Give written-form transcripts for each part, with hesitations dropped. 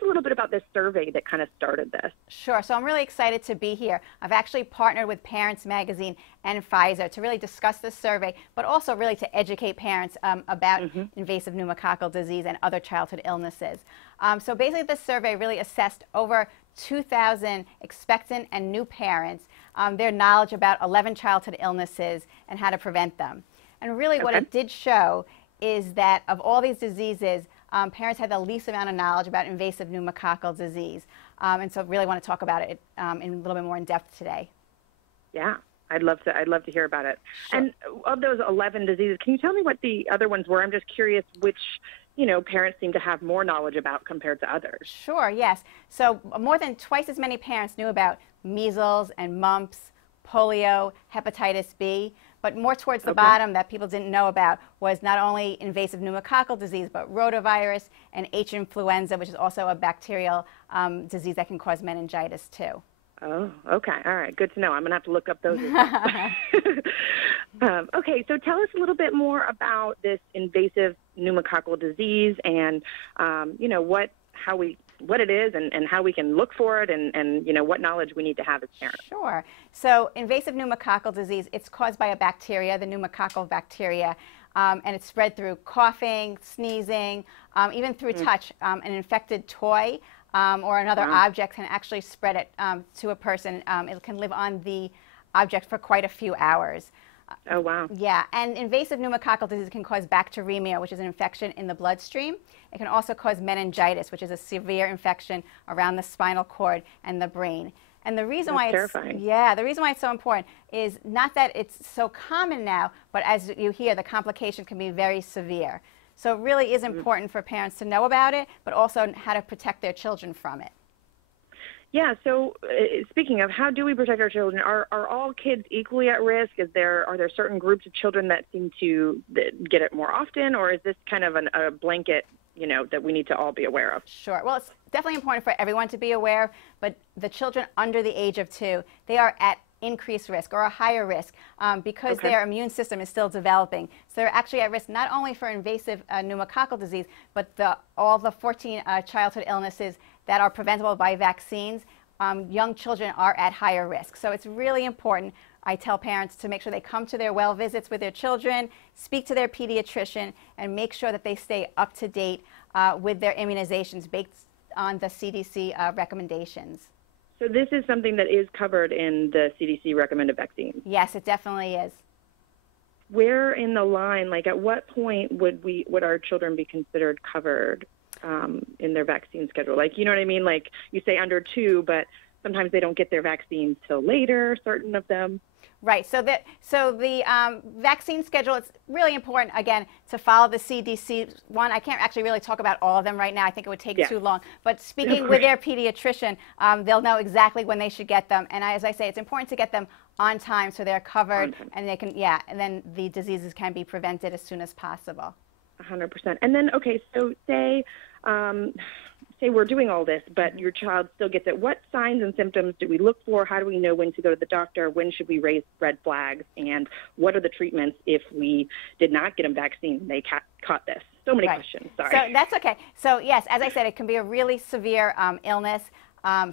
us a little bit about this survey that kind of started this. Sure. So I'm really excited to be here. I've actually partnered with Parents Magazine and Pfizer to really discuss this survey, but also really to educate parents about invasive pneumococcal disease and other childhood illnesses. So basically this survey really assessed over 2,000 expectant and new parents, their knowledge about 11 childhood illnesses and how to prevent them. And really what it did show is that of all these diseases, parents had the least amount of knowledge about invasive pneumococcal disease. And so really want to talk about it in a little bit more in depth today. Yeah, I'd love to hear about it. Sure. And of those 11 diseases, can you tell me what the other ones were? I'm just curious which, parents seem to have more knowledge about compared to others. Sure, yes. So more than twice as many parents knew about measles and mumps, polio, hepatitis B, but more towards the bottom that people didn't know about was not only invasive pneumococcal disease, but rotavirus and H. influenza, which is also a bacterial disease that can cause meningitis too. Oh, okay. All right. Good to know. I'm going to have to look up those as well. Okay, so tell us a little bit more about this invasive pneumococcal disease and, what it is and how we can look for it and what knowledge we need to have as parents. Sure. So invasive pneumococcal disease, it's caused by a bacteria, the pneumococcal bacteria, and it's spread through coughing, sneezing, even through touch. An infected toy or another object can actually spread it to a person. It can live on the object for quite a few hours. Oh, wow. Yeah, and invasive pneumococcal disease can cause bacteremia, which is an infection in the bloodstream. It can also cause meningitis, which is a severe infection around the spinal cord and the brain. And the reason why the reason why it's so important is not that it's so common now, but as you hear, the complication can be very severe. So it really is important for parents to know about it, but also how to protect their children from it. Yeah, so speaking of, how do we protect our children? Are all kids equally at risk? Are there certain groups of children that seem to get it more often, or is this kind of a blanket, that we need to all be aware of? Sure. Well, it's definitely important for everyone to be aware, but the children under the age of 2, they are at increased risk or a higher risk because their immune system is still developing. So they're actually at risk not only for invasive pneumococcal disease, but all the 14 childhood illnesses that are preventable by vaccines. Young children are at higher risk. So it's really important, I tell parents, to make sure they come to their well visits with their children, speak to their pediatrician, and make sure that they stay up to date with their immunizations based on the CDC recommendations. So this is something that is covered in the CDC recommended vaccines? Yes, it definitely is. Where in the line, at what point would our children be considered covered in their vaccine schedule? You know what I mean? You say under 2, but sometimes they don't get their vaccines till later, certain of them. Right. So the vaccine schedule, it's really important, again, to follow the CDC one. I can't actually really talk about all of them right now. I think it would take too long. But speaking with their pediatrician, they'll know exactly when they should get them. And as I say, it's important to get them on time so they're covered and they can, and then the diseases can be prevented as soon as possible. 100%. And then, okay, so say we're doing all this, but your child still gets it. What signs and symptoms do we look for? How do we know when to go to the doctor? When should we raise red flags? And what are the treatments if we did not get a vaccine and they caught this? So many questions. Sorry. So that's okay. So yes, as I said, it can be a really severe illness,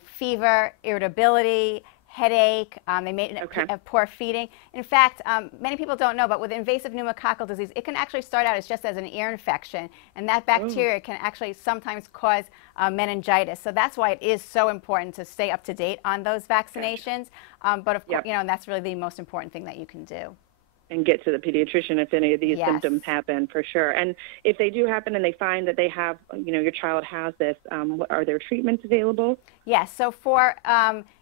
fever, irritability, headache, they may have poor feeding. In fact, many people don't know, but with invasive pneumococcal disease, it can actually start out as just as an ear infection, and that bacteria can actually sometimes cause meningitis. So that's why it is so important to stay up to date on those vaccinations. But of course, and that's really the most important thing that you can do. And get to the pediatrician if any of these symptoms happen, for sure. And if they do happen and they find that they have, your child has this, are there treatments available? Yes. So for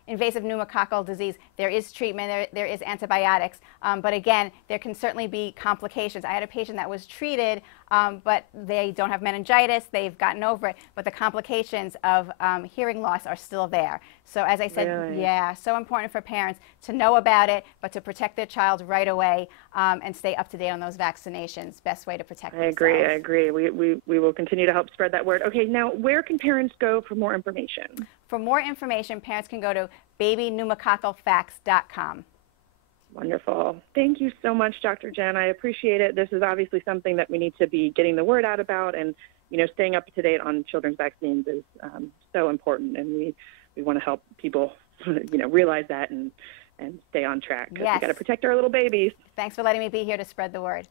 invasive pneumococcal disease, there is treatment, there is antibiotics, but again, there can certainly be complications. I had a patient that was treated, but they don't have meningitis, they've gotten over it, but the complications of hearing loss are still there. So as I said, so important for parents to know about it, but to protect their child right away and stay up to date on those vaccinations. Best way to protect themselves. I agree. We will continue to help spread that word. Okay, now where can parents go for more information? For more information, parents can go to babypneumococcalfacts.com. Wonderful. Thank you so much, Dr. Jen. I appreciate it. This is obviously something that we need to be getting the word out about, and staying up to date on children's vaccines is so important, and we want to help people realize that and stay on track, because we got to protect our little babies. Thanks for letting me be here to spread the word.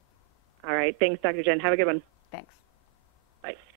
All right. Thanks, Dr. Jen. Have a good one. Thanks. Bye.